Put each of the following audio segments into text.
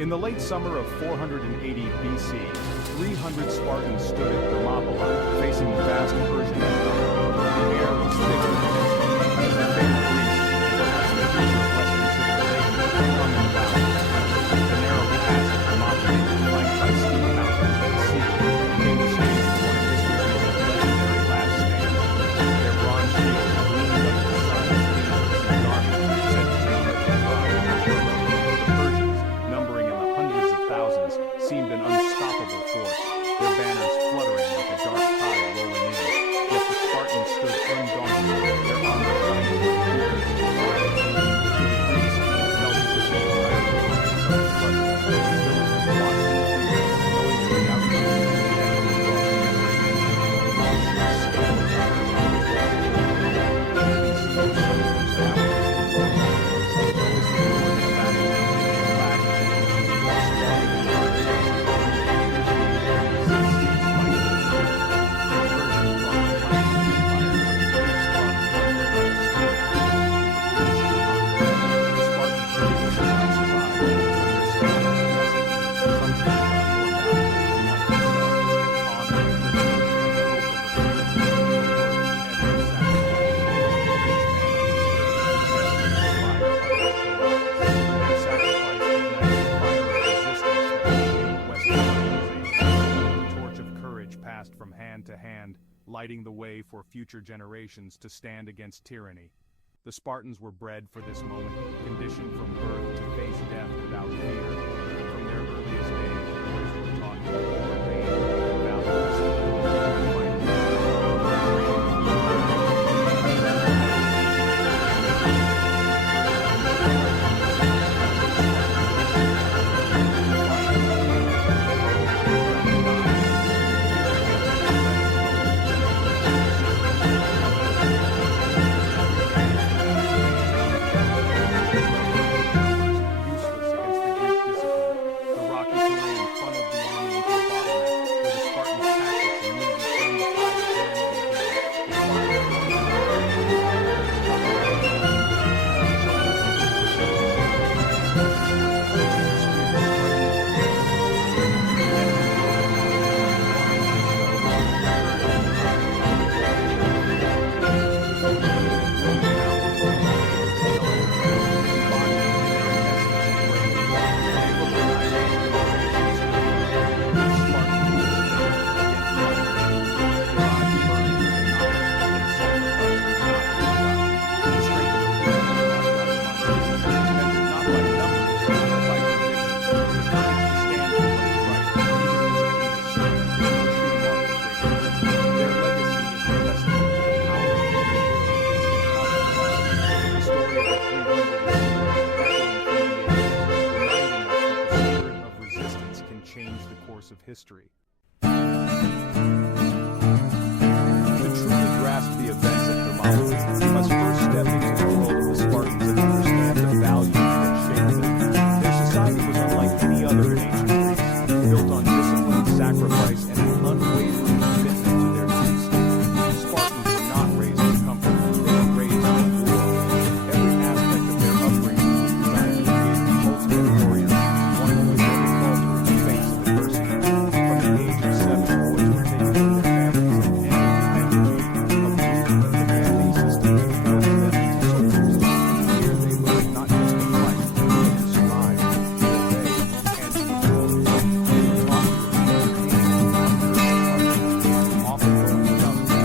In the late summer of 480 BC, 300 Spartans stood at Thermopylae, facing the vast Persian Empire. The air was thick with tension, as their fated Greece, perhaps the future of Western civilization, hung in the balance. The narrow pass of Thermopylae, flanked by steep mountains and sea, became the stage for one of history's most legendary last stands. Their bronze shields gleamed under the sun as Xerxes and army said to take their pride in their work. The Persians, numbering in the hundreds of thousands, seemed an unstoppable force, their banners fluttering like a dark tide rolling in. Yet the Spartans stood undaunted, their armor shining with beacons of defiance. To the Greeks, it felt as if the entire world had come to crush them. The villagers watched in fear, knowing that the outcome would be death to the lost generation. The sheer scale of the Persian Wars was BC was soldiers out. This glorious battle ended in a clash of the most squadron from hand to hand, lighting the way for future generations to stand against tyranny. The Spartans were bred for this moment, conditioned from birth to face death without fear. From their earliest days, boys were taught to obey, value discipline, and fight. Of history. To truly grasp the events of Thermopylae, we must first step into the world of the Spartans and understand the values that shaped them. Their society was unlike any other in ancient Greece, built on discipline, sacrifice, and an unwavering commitment to their duties. The Spartans were not raised in comfort, they were raised in war. Every aspect of their upbringing was designed to create the ultimate warrior, one who was never faltered in the face of adversity. From the age of 7, boys were taken from their families and entered the of the demanding system that built them into soldiers. Here they learned not just to fight, but to survive, to obey, and to endure. They were taught to remain often going without food or comfort.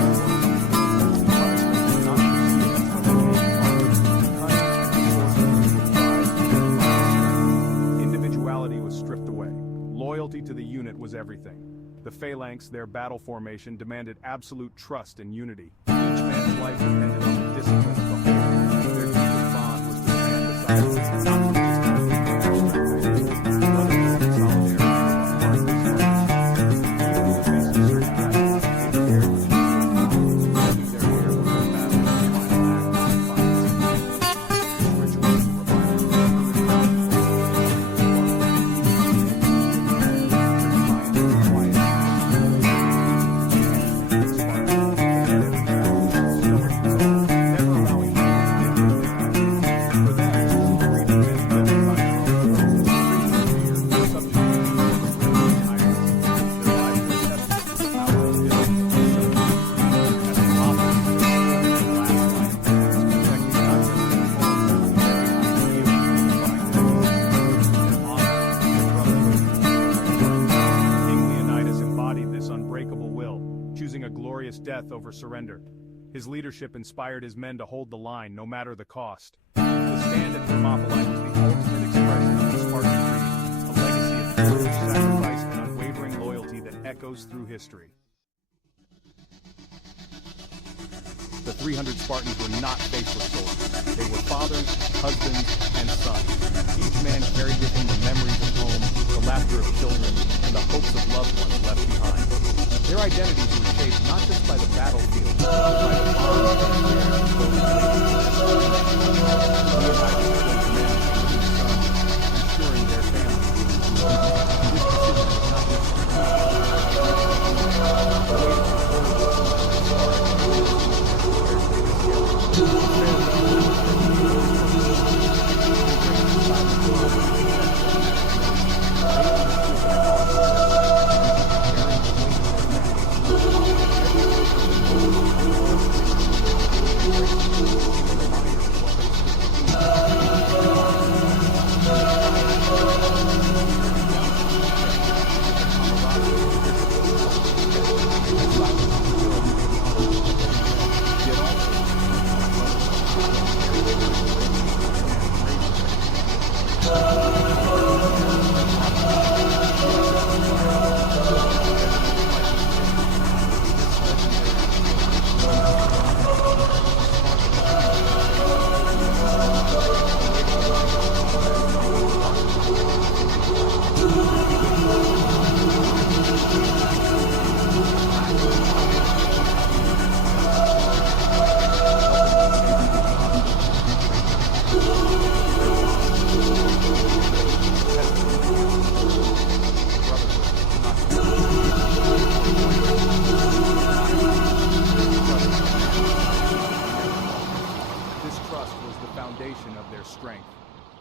Punishment was not perceived as the main cunning and sorcery was prized and admired. Individuality was stripped away. Loyalty to the unit was everything. The phalanx, their battle formation, demanded absolute trust and unity. Each man's life depended on the discipline of the whole. Their deepest bond was to stand beside them, not to just abstract ideas, brotherhood and solidarity among Spartans. Even in the face of certain threats, they prepared to keep holding their hair before battle was the final act of defiance. This ritual was a reminder of never allowing glorious death over surrender. His leadership inspired his men to hold the line, no matter the cost. The stand at Thermopylae was the ultimate expression of the Spartan creed, a legacy of courage, sacrifice, and unwavering loyalty that echoes through history. The 300 Spartans were not faceless soldiers. They were fathers, husbands, and sons. Each man carried with him the memories of home, the laughter of children, and the hopes of loved ones left behind. Their identities were shaped not just by the battlefield, but by the bonds they shared with those Leonidas was men and his sons, ensuring their families would endure. This decision was not just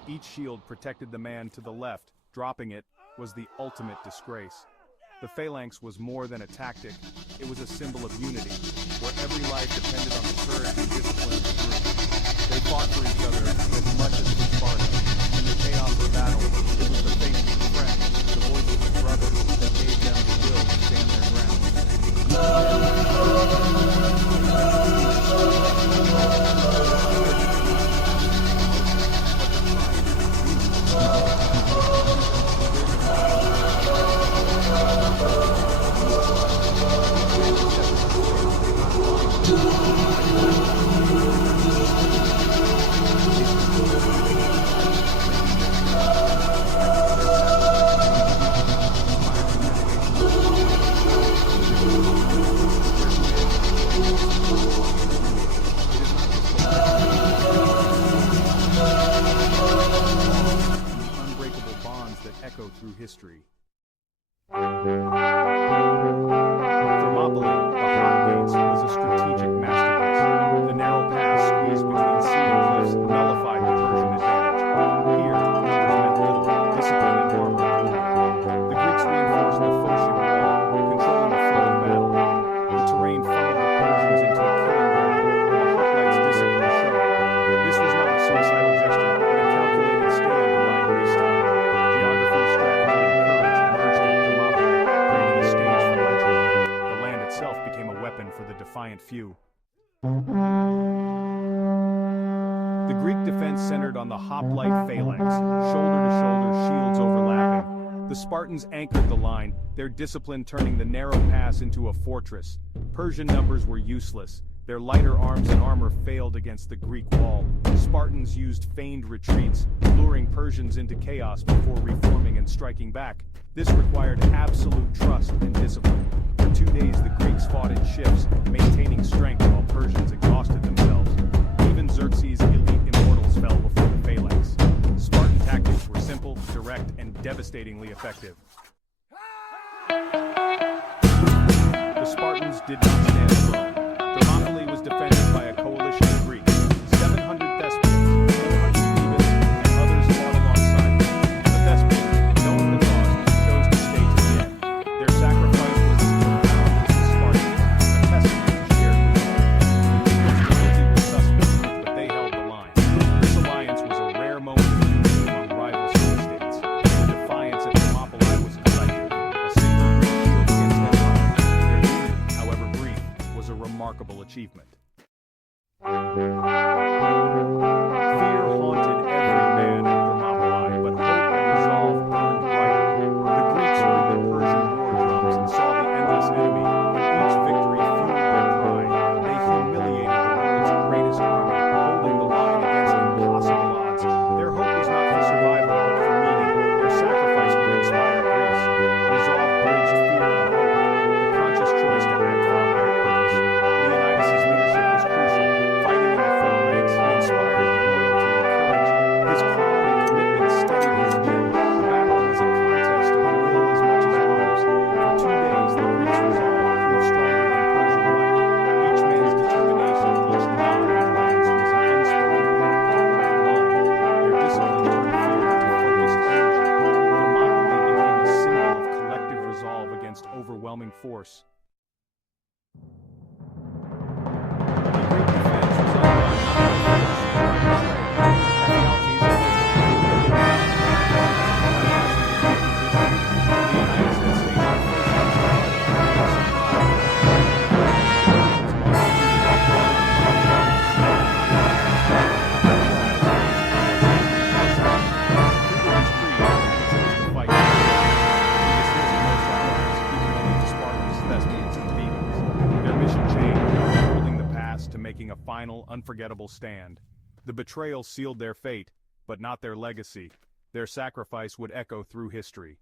Each shield protected the man to the left. Dropping it was the ultimate disgrace. The phalanx was more than a tactic. It was a symbol of unity, where every life depended on the courage and discipline of the group. They fought for each other as much as for Sparta. In the chaos of battle, it was the faces of friends, the voices of brothers, that gave them the will to stand their ground. Echo through history. Thermopylae, the hot gates, was a strategic masterpiece. The narrow pass squeezed between sea and cliffs nullified the Persian advantage. Here, numbers meant little, discipline and armor. The Greeks reinforced the Phocian wall, controlling the flow of battle. The terrain funneled the Persians into a killing ground, where the hoplites' discipline showed. This was not a suicidal gesture, but a calculated stand to line Greece style. Strategy and courage emerged at Thermopylae, creating a stage for legend. The land itself became a weapon for the defiant few. The Greek defense centered on the hoplite phalanx, shoulder-to-shoulder shields overlapping. The Spartans anchored the line, their discipline turning the narrow pass into a fortress. Persian numbers were useless. Their lighter arms and armor failed against the Greek wall. Spartans used feigned retreats, luring Persians into chaos before reforming and striking back. This required absolute trust and discipline. For 2 days, the Greeks fought in shifts, maintaining strength while Persians exhausted themselves. Even Xerxes' elite immortals fell before the phalanx. Spartan tactics were simple, direct, and devastatingly effective. The Spartans did not stand alone. Thermopylae was defended by a coalition of Greeks, 700 Thespians, 400 Thebans, and others fought alongside them. The Thespians, knowing the cause, chose to stay to the end. Their sacrifice was as profound as the Spartans, a testament to shared resolve. The Greeks' loyalty was suspect, but they held the line. This alliance was a rare moment of unity among rival city-states. The defiance at Thermopylae was collective, a single Greek shield against empire. Their unity, however brief, was unforgettable stand. The betrayal sealed their fate, but not their legacy. Their sacrifice would echo through history.